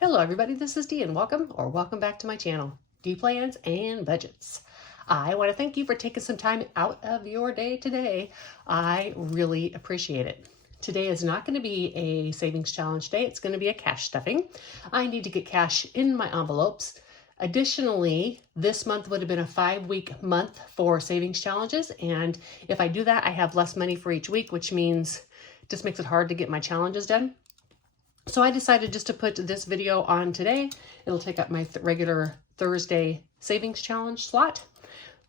Hello everybody, this is Dee and welcome back to my channel, D Plans and Budgets. I want to thank you for taking some time out of your day today. I really appreciate it. Today is not going to be a savings challenge day, it's going to be a cash stuffing. I need to get cash in my envelopes. Additionally, this month would have been a 5-week month for savings challenges, and if I do that, I have less money for each week, which means it just makes it hard to get my challenges done. So I decided just to put this video on today. It'll take up my regular Thursday savings challenge slot.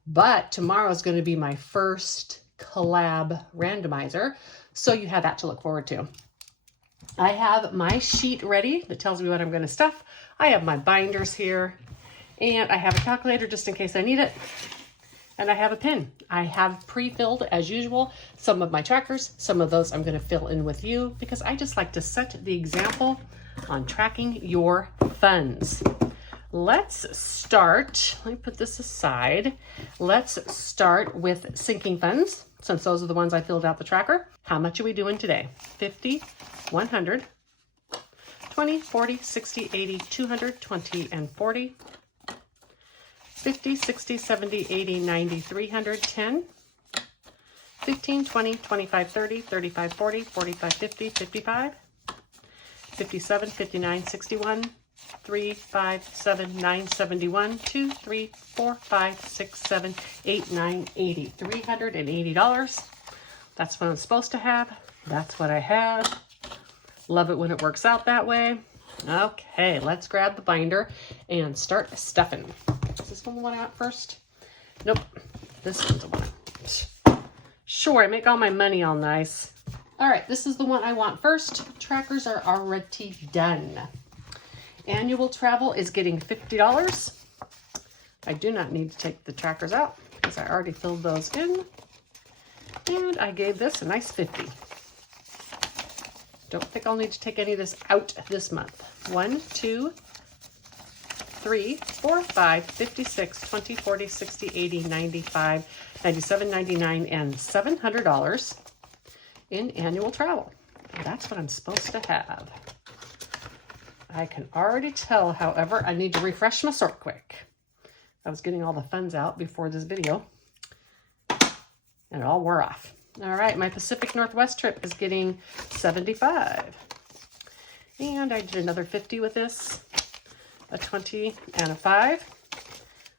But tomorrow is going to be my first collab randomizer. So you have that to look forward to. I have my sheet ready that tells me what I'm going to stuff. I have my binders here. And I have a calculator just in case I need it. And I have a pen. I have pre-filled, as usual, some of my trackers. Some of those I'm going to fill in with you because I just like to set the example on tracking your funds. Let's start. Let me put this aside. Let's start with sinking funds, since those are the ones I filled out the tracker. How much are we doing today? 50, 100, 20, 40, 60, 80, 200, 20, and 40. 50, 60, 70, 80, 90, 300, 10, 15, 20, 25, 30, 35, 40, 45, 50, 55, 57, 59, 61, 3, 5, 7, 9, 71, 2, 3, 4, 5, 6, 7, 8, 9, 80. $380. That's what I'm supposed to have. That's what I have. Love it when it works out that way. Okay, let's grab the binder and start stuffing. Is this one the one I want first? Nope, this one's the one. Sure, I make all my money all nice. All right, this is the one I want first. Trackers are already done. Annual travel is getting $50. I do not need to take the trackers out because I already filled those in. And I gave this a nice 50. Don't think I'll need to take any of this out this month. 1, 2, 3, 4, 5, 56, 20, 40, 60, 80, 95, 97, 99, and $700 in annual travel. That's what I'm supposed to have. I can already tell, however, I need to refresh my sort quick. I was getting all the funds out before this video, and it all wore off. All right, my Pacific Northwest trip is getting 75. And I did another 50 with this, a 20 and a 5.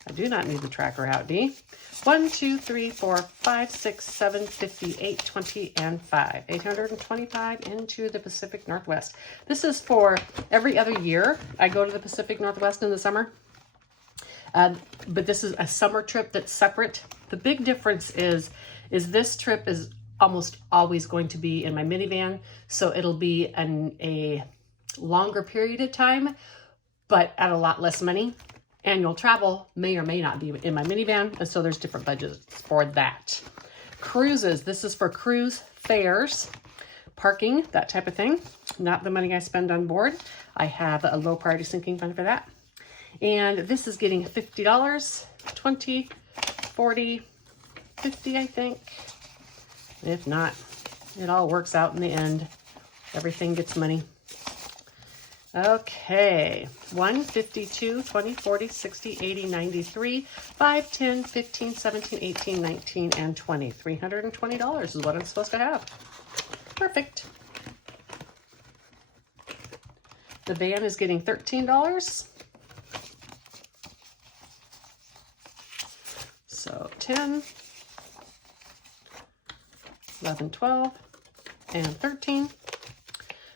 I do not need the tracker out, D. 1, 2, 3, 4, 5, 6, 7, 58, 20, and 5. 825 into the Pacific Northwest. This is for every other year. I go to the Pacific Northwest in the summer. But this is a summer trip that's separate. The big difference is this trip is almost always going to be in my minivan. So it'll be a longer period of time, but at a lot less money. Annual travel may or may not be in my minivan, and so there's different budgets for that. Cruises, this is for cruise fares, parking, that type of thing. Not the money I spend on board. I have a low priority sinking fund for that. And this is getting $50, 20, 40, 50, I think. If not, it all works out in the end. Everything gets money. Okay, 1, 52, 20, 40, 60, 80, 93, 5, 10, 15, 17, 18, 19, and 20. $320 is what I'm supposed to have. Perfect. The van is getting $13. So 10, 11, 12, and 13.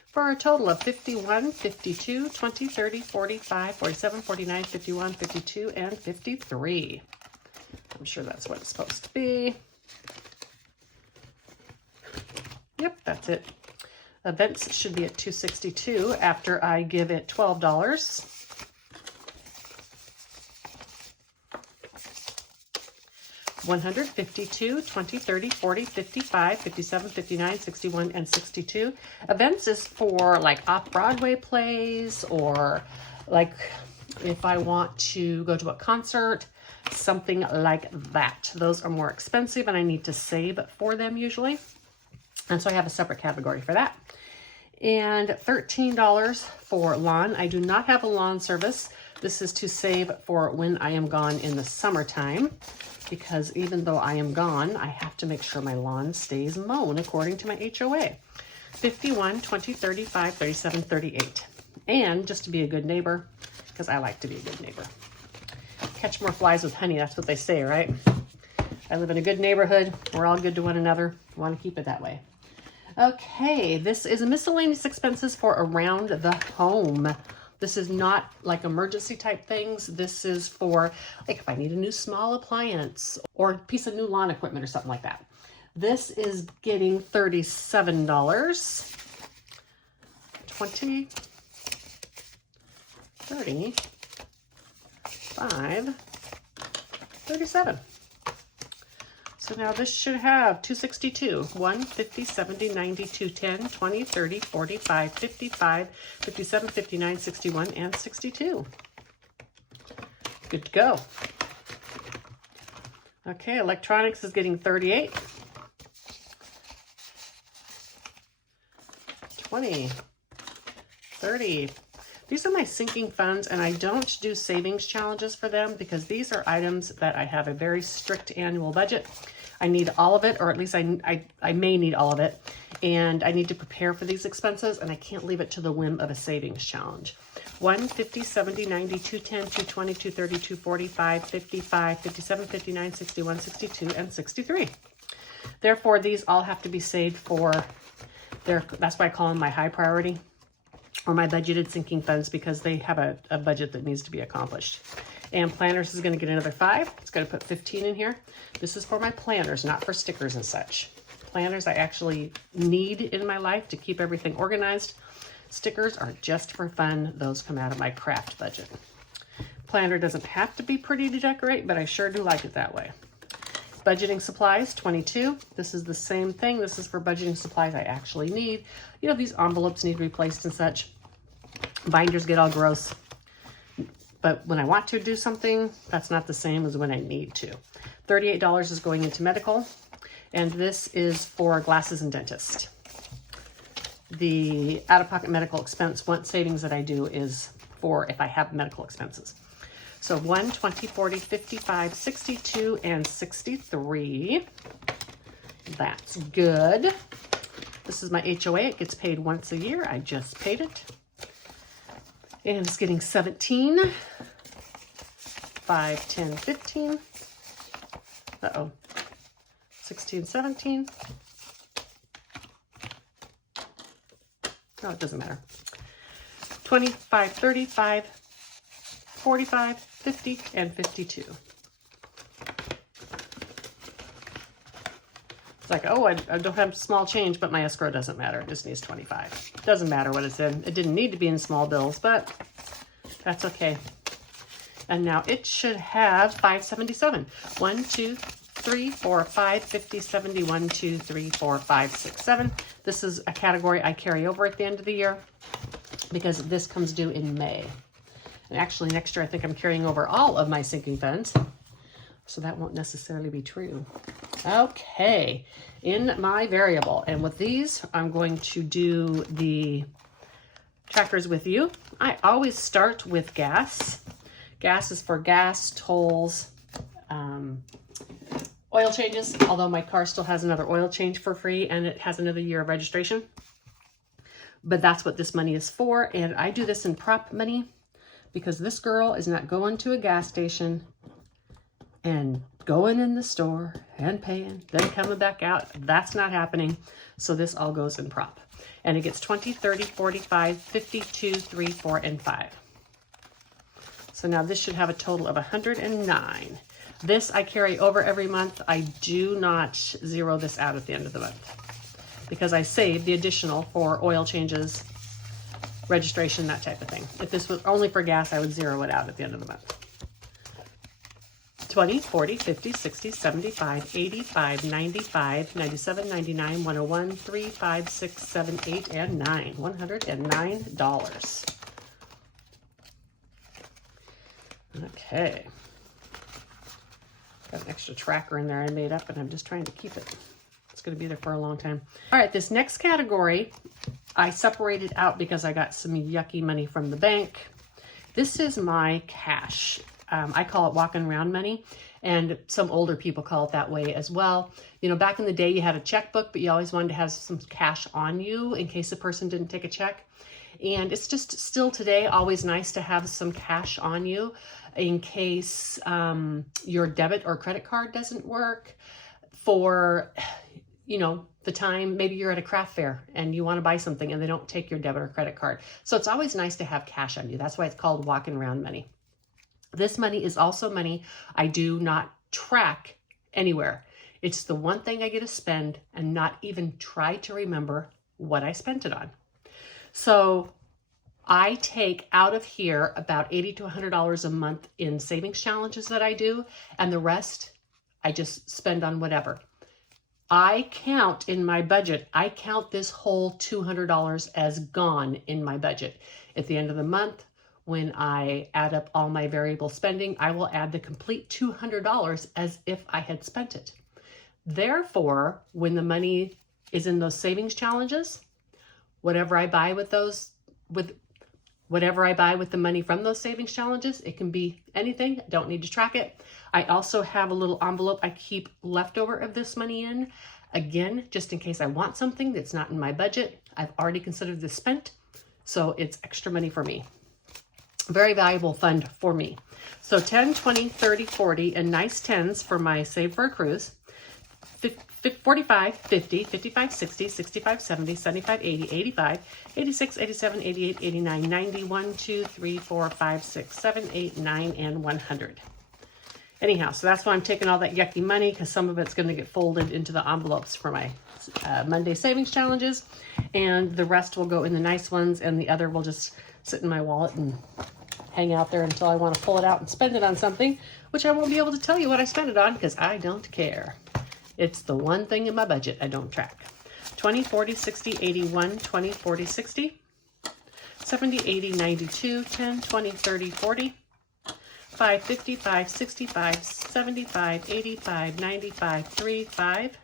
For a total of 51, 52, 20, 30, 45, 47, 49, 51, 52, and 53. I'm sure that's what it's supposed to be. Yep, that's it. Events should be at 262 after I give it $12. 100, 52, 20, 30, 40, 55, 57, 59, 61, and 62. Events is for like off-Broadway plays, or like if I want to go to a concert, something like that. Those are more expensive and I need to save for them usually. And so I have a separate category for that. And $13 for lawn. I do not have a lawn service. This is to save for when I am gone in the summertime, because even though I am gone, I have to make sure my lawn stays mown according to my HOA. 51, 20, 35, 37, 38. And just to be a good neighbor, because I like to be a good neighbor. Catch more flies with honey, that's what they say, right? I live in a good neighborhood. We're all good to one another. I want to keep it that way. Okay, this is miscellaneous expenses for around the home. This is not like emergency type things. This is for like if I need a new small appliance or a piece of new lawn equipment or something like that. This is getting $37. 20, 30, 5, 37. So now this should have 262, 1, 50, 70, 90, 210, 20, 30, 45, 55, 57, 59, 61, and 62. Good to go. Okay, electronics is getting 38. 20, 30. These are my sinking funds, and I don't do savings challenges for them because these are items that I have a very strict annual budget. I need all of it, or at least I may need all of it, and I need to prepare for these expenses, and I can't leave it to the whim of a savings challenge. 1, 50, 70, 90, 210, 220, 230, 245, 55, 57, 59, 61, 62, and 63. Therefore, these all have to be saved for that's why I call them my high priority or my budgeted sinking funds, because they have a budget that needs to be accomplished. And planners is going to get another 5. It's going to put 15 in here. This is for my planners, not for stickers and such. Planners I actually need in my life to keep everything organized. Stickers are just for fun. Those come out of my craft budget. Planner doesn't have to be pretty to decorate, but I sure do like it that way. Budgeting supplies, 22. This is the same thing. This is for budgeting supplies I actually need. You know, these envelopes need replaced and such. Binders get all gross. But when I want to do something, that's not the same as when I need to. $38 is going into medical, and this is for glasses and dentist. The out-of-pocket medical expense savings that I do is for if I have medical expenses. So 1, 20, 40, 55, 62, and 63. That's good. This is my HOA. It gets paid once a year. I just paid it. And it's getting 17, 5, 10, 15. Uh-oh. 16, 17. No, it doesn't matter. 25, 35, 45, 50, and 52. It's like, oh, I don't have small change, but my escrow doesn't matter. It just needs 25. Doesn't matter what it's in. It didn't need to be in small bills, but that's okay. And now it should have 577. 1, 2, 3, 4, 5, 50, 70, 1, 2, 3, 4, 5, 6, 7. This is a category I carry over at the end of the year because this comes due in May. And actually next year I think I'm carrying over all of my sinking funds. So that won't necessarily be true. Okay, in my variable, and with these, I'm going to do the trackers with you. I always start with gas. Gas is for gas, tolls, oil changes, although my car still has another oil change for free and it has another year of registration. But that's what this money is for, and I do this in prop money because this girl is not going to a gas station and going in the store and paying, then coming back out. That's not happening. So this all goes in prop. And it gets 20, 30, 45, 52, 3, 4, and 5. So now this should have a total of 109. This I carry over every month. I do not zero this out at the end of the month because I save the additional for oil changes, registration, that type of thing. If this was only for gas, I would zero it out at the end of the month. 20, 40, 50, 60, 75, 85, 95, 97, 99, 101, 3, 5, 6, 7, 8, and 9. $109. Okay. Got an extra tracker in there I made up, and I'm just trying to keep it. It's going to be there for a long time. All right, this next category I separated out because I got some yucky money from the bank. This is my cash. I call it walking around money, and some older people call it that way as well. You know, back in the day you had a checkbook, but you always wanted to have some cash on you in case the person didn't take a check. And it's just still today always nice to have some cash on you in case your debit or credit card doesn't work for, you know, the time maybe you're at a craft fair and you want to buy something and they don't take your debit or credit card. So it's always nice to have cash on you. That's why it's called walking around money. This money is also money I do not track anywhere. It's the one thing I get to spend and not even try to remember what I spent it on. So I take out of here about $80 to $100 a month in savings challenges that I do, and the rest I just spend on whatever. I count in my budget, I count this whole $200 as gone in my budget. At the end of the month, when I add up all my variable spending, I will add the complete $200 as if I had spent it. Therefore, when the money is in those savings challenges, whatever I buy with the money from those savings challenges, it can be anything, don't need to track it. I also have a little envelope I keep leftover of this money in, again, just in case I want something that's not in my budget. I've already considered this spent, so it's extra money for me. Very valuable fund for me. So 10, 20, 30, 40, and nice 10s for my Save for a Cruise. 45, 50, 55, 60, 65, 70, 75, 80, 85, 86, 87, 88, 89, 90, 1, 2, 3, 4, 5, 6, 7, 8, 9, and 100. Anyhow, so that's why I'm taking all that yucky money, because some of it's going to get folded into the envelopes for my Monday savings challenges, and the rest will go in the nice ones, and the other will just sit in my wallet and hang out there until I want to pull it out and spend it on something, which I won't be able to tell you what I spent it on because I don't care. It's the one thing in my budget I don't track. 20, 40, 60, 81, 20, 40, 60, 70, 80, 92, 10, 20, 30, 40, 5, 55, 65, 75, 85, 95, 3, 5,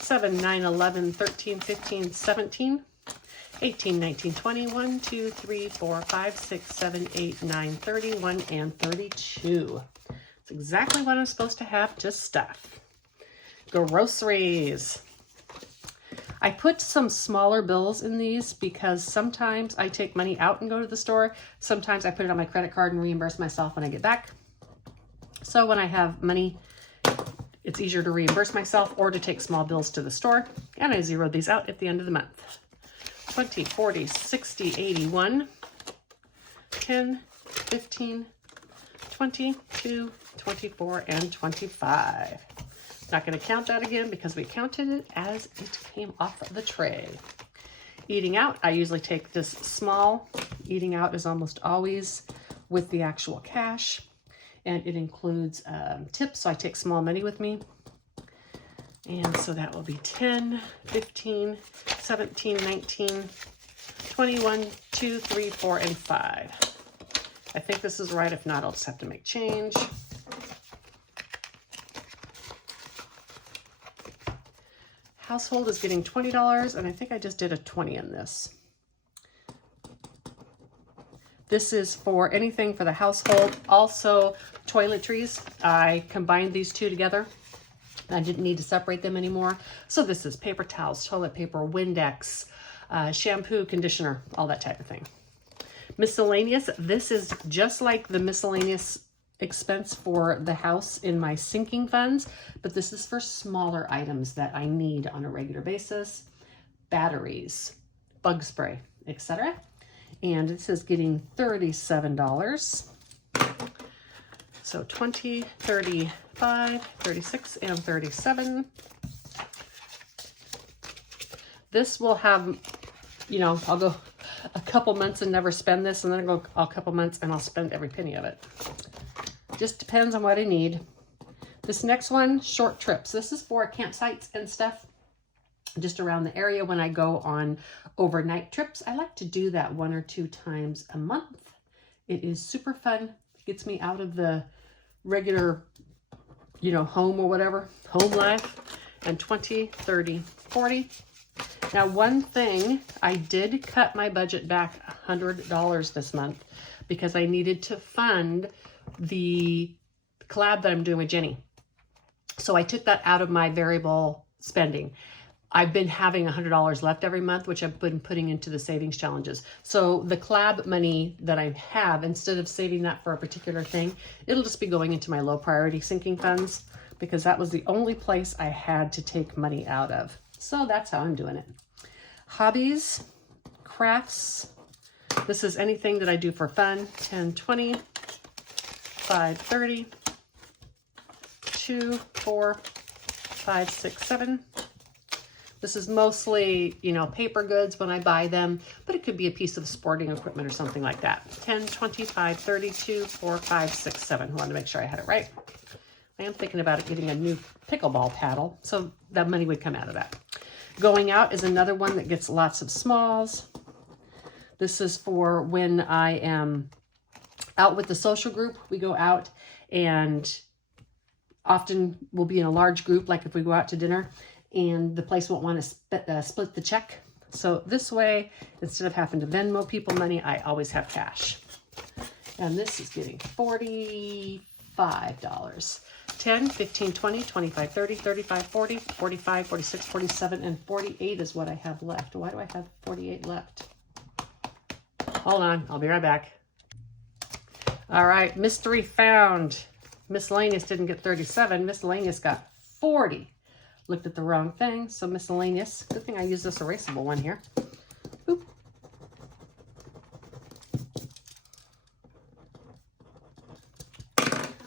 7, 9, 11, 13, 15, 17, 18, 19, 20, 1, 2, 3, 4, 5, 6, 7, 8, 9, 31, and 32. It's exactly what I'm supposed to have to stuff. Groceries. I put some smaller bills in these because sometimes I take money out and go to the store. Sometimes I put it on my credit card and reimburse myself when I get back. So when I have money, it's easier to reimburse myself or to take small bills to the store. And I zeroed these out at the end of the month. 20, 40, 60, 81, 10, 15, 22, 24, and 25. Not going to count that again because we counted it as it came off the tray. Eating out, I usually take this small. Eating out is almost always with the actual cash, and it includes tips, so I take small money with me. And so that will be 10, 15, 17, 19, 21, 2, 3, 4, and 5. I think this is right. If not, I'll just have to make change. Household is getting $20, and I think I just did a 20 in this. This is for anything for the household. Also, toiletries. I combined these two together. I didn't need to separate them anymore. So this is paper towels, toilet paper, Windex, shampoo, conditioner, all that type of thing. Miscellaneous. This is just like the miscellaneous expense for the house in my sinking funds, but this is for smaller items that I need on a regular basis. Batteries, bug spray, etc. And it says getting $37. So 20, 35, 36, and 37. This will have, you know, I'll go a couple months and never spend this, and then I'll go a couple months and I'll spend every penny of it. Just depends on what I need. This next one, short trips. This is for campsites and stuff just around the area when I go on overnight trips. I like to do that 1 or 2 times a month. It is super fun. Gets me out of the regular, you know, home or whatever, home life. And 20, 30, 40. Now, one thing, I did cut my budget back $100 this month because I needed to fund the collab that I'm doing with Jenny. So I took that out of my variable spending. I've been having $100 left every month, which I've been putting into the savings challenges. So the collab money that I have, instead of saving that for a particular thing, it'll just be going into my low priority sinking funds because that was the only place I had to take money out of. So that's how I'm doing it. Hobbies, crafts. This is anything that I do for fun. 10, 20, 5, 30, 2, 4, 5, 6, 7. This is mostly, you know, paper goods when I buy them, but it could be a piece of sporting equipment or something like that. 10, 25, 32, 4, 5, 6, 7. I wanted to make sure I had it right. I am thinking about getting a new pickleball paddle, so that money would come out of that. Going out is another one that gets lots of smalls. This is for when I am out with the social group. We go out and often we'll be in a large group, like if we go out to dinner, and the place won't want to split the check. So this way, instead of having to Venmo people money, I always have cash. And this is getting $45. 10, 15, 20, 25, 30, 35, 40, 45, 46, 47, and 48 is what I have left. Why do I have 48 left? Hold on, I'll be right back. All right, mystery found. Miscellaneous didn't get 37. Miscellaneous got 40. Looked at the wrong thing, so miscellaneous. Good thing I use this erasable one here. Boop.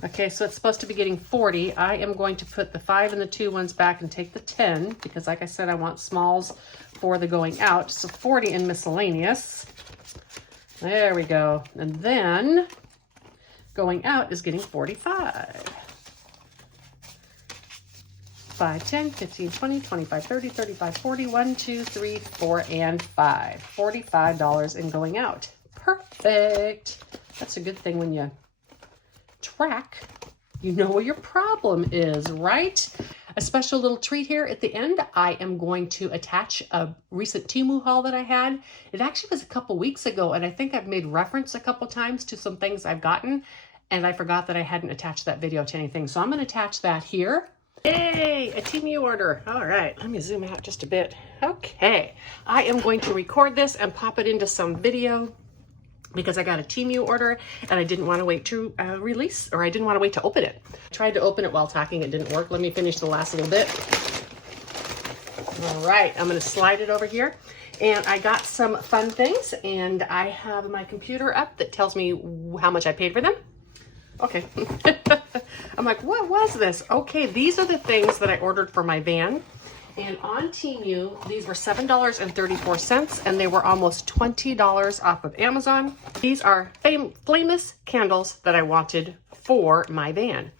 Okay, so it's supposed to be getting 40. I am going to put the 5 and the 2 ones back and take the 10 because, like I said, I want smalls for the going out. So 40 in miscellaneous. There we go. And then going out is getting 45. 5, 10, 15, 20, 25, 30, 35, 40, 1, 2, 3, 4, and 5. $45 in going out. Perfect. That's a good thing when you track, you know where your problem is, right? A special little treat here at the end. I am going to attach a recent Temu haul that I had. It actually was a couple weeks ago, and I think I've made reference a couple times to some things I've gotten, and I forgot that I hadn't attached that video to anything. So I'm going to attach that here. Yay, a Temu order. All right, let me zoom out just a bit. Okay, I am going to record this and pop it into some video because I got a Temu order and I didn't want to wait to release, or I didn't want to wait to open it. I tried to open it while talking, it didn't work. Let me finish the last little bit. All right, I'm going to slide it over here. And I got some fun things, and I have my computer up that tells me how much I paid for them. Okay. I'm like, what was this? Okay, these are the things that I ordered for my van. And on Temu, these were $7.34, and they were almost $20 off of Amazon. These are flameless candles that I wanted for my van.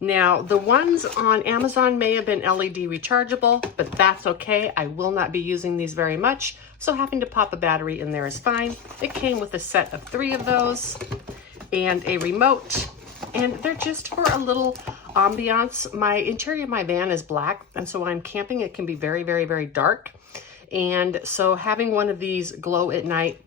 Now, the ones on Amazon may have been LED rechargeable, but that's okay. I will not be using these very much, so having to pop a battery in there is fine. It came with a set of 3 of those and a remote. And they're just for a little ambiance. My interior of my van is black, and so when I'm camping, it can be very, very, very dark. And so having one of these glow at night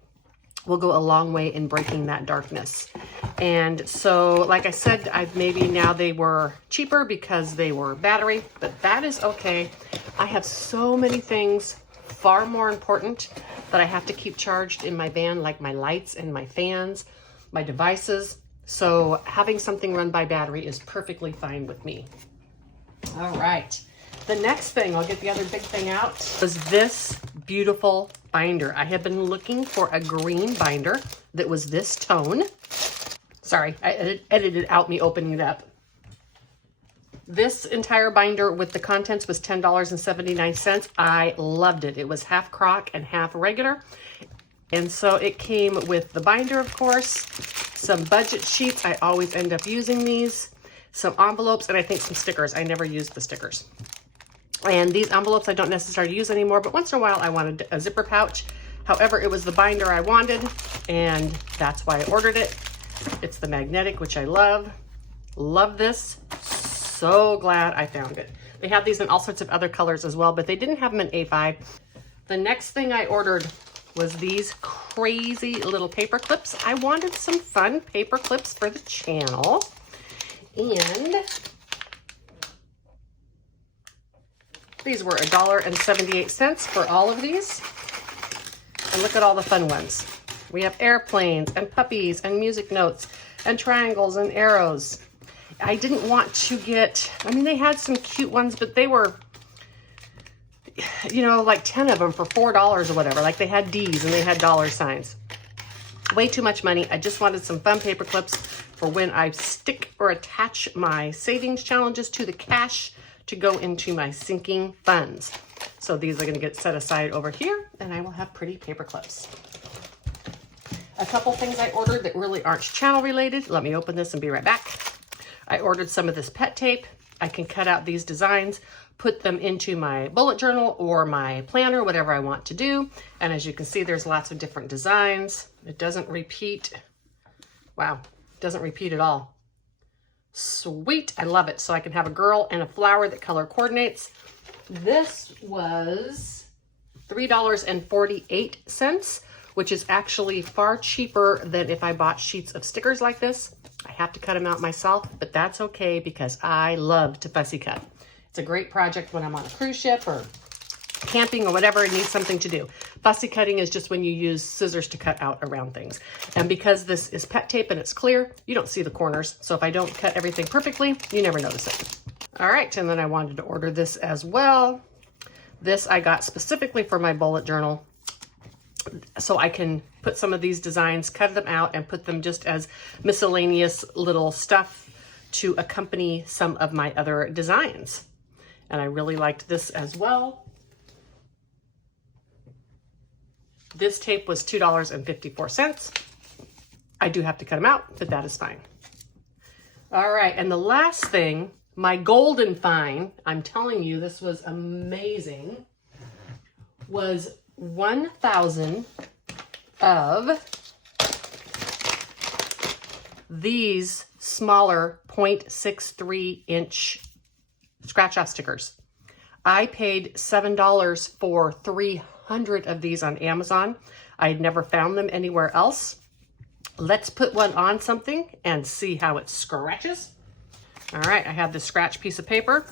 will go a long way in breaking that darkness. And so, like I said, maybe now they were cheaper because they were battery, but that is okay. I have so many things far more important that I have to keep charged in my van, like my lights and my fans, my devices. So having something run by battery is perfectly fine with me. All right. The next thing, I'll get the other big thing out, was this beautiful binder. I have been looking for a green binder that was this tone. Sorry, I edited out me opening it up. This entire binder with the contents was $10.79. I loved it. It was half crock and half regular. And so it came with the binder, of course, some budget sheets. I always end up using these, some envelopes, and I think some stickers. I never used the stickers. And these envelopes I don't necessarily use anymore, but once in a while I wanted a zipper pouch. However, it was the binder I wanted, and that's why I ordered it. It's the magnetic, which I love. Love this. So glad I found it. They have these in all sorts of other colors as well, but they didn't have them in A5. The next thing I ordered was these crazy little paper clips. I wanted some fun paper clips for the channel. And these were $1.78 for all of these. And look at all the fun ones. We have airplanes and puppies and music notes and triangles and arrows. I didn't want to get, I mean, they had some cute ones, but they were, you know, like 10 of them for $4 or whatever. Like they had D's and they had dollar signs. Way too much money. I just wanted some fun paper clips for when I stick or attach my savings challenges to the cash to go into my sinking funds. So these are going to get set aside over here, and I will have pretty paper clips. A couple things I ordered that really aren't channel related. Let me open this and be right back. I ordered some of this pet tape. I can cut out these designs, put them into my bullet journal or my planner, whatever I want to do. And as you can see, there's lots of different designs. It doesn't repeat. Wow, it doesn't repeat at all. Sweet, I love it. So I can have a girl and a flower that color coordinates. This was $3.48, which is actually far cheaper than if I bought sheets of stickers like this. I have to cut them out myself, but that's okay because I love to fussy cut. It's a great project when I'm on a cruise ship or camping or whatever and need something to do. Fussy cutting is just when you use scissors to cut out around things. And because this is pet tape and it's clear, you don't see the corners. So if I don't cut everything perfectly, you never notice it. All right, and then I wanted to order this as well. This I got specifically for my bullet journal, so I can put some of these designs, cut them out, and put them just as miscellaneous little stuff to accompany some of my other designs. And I really liked this as well. This tape was $2.54. I do have to cut them out, but that is fine. All right, and the last thing, my golden find, I'm telling you, this was amazing, was 1,000 of these smaller 0.63 inch scratch off stickers. I paid $7 for 300 of these on Amazon. I had never found them anywhere else. Let's put one on something and see how it scratches. All right, I have this scratch piece of paper.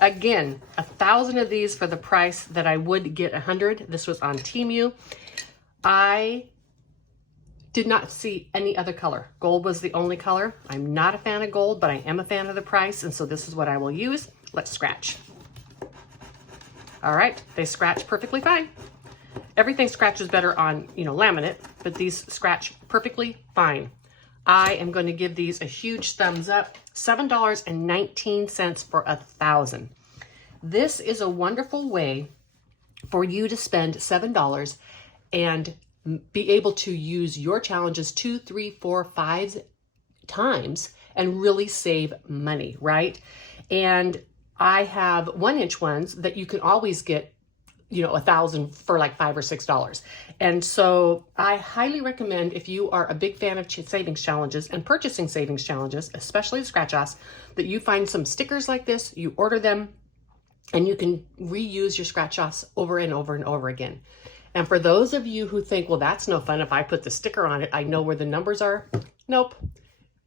Again, 1,000 of these for the price that I would get 100. This was on Temu. I did not see any other color. Gold was the only color. I'm not a fan of gold, but I am a fan of the price, and so this is what I will use. Let's scratch. All right, they scratch perfectly fine. Everything scratches better on, laminate, but these scratch perfectly fine. I am going to give these a huge thumbs up. $7.19 for 1,000. This is a wonderful way for you to spend $7 and be able to use your challenges 2, 3, 4, 5 times and really save money, right? And I have 1-inch ones that you can always get 1,000 for like $5 or $6. And so I highly recommend, if you are a big fan of savings challenges and purchasing savings challenges, especially the scratch offs, that you find some stickers like this, you order them, and you can reuse your scratch offs over and over and over again. And for those of you who think, well, that's no fun. If I put the sticker on it, I know where the numbers are. Nope,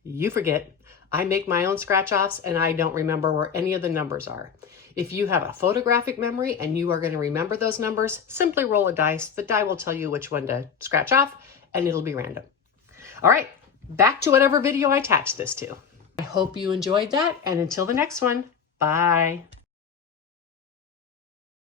you forget. I make my own scratch offs and I don't remember where any of the numbers are. If you have a photographic memory and you are going to remember those numbers, simply roll a dice. The die will tell you which one to scratch off and it'll be random. All right, back to whatever video I attached this to. I hope you enjoyed that, and until the next one, bye.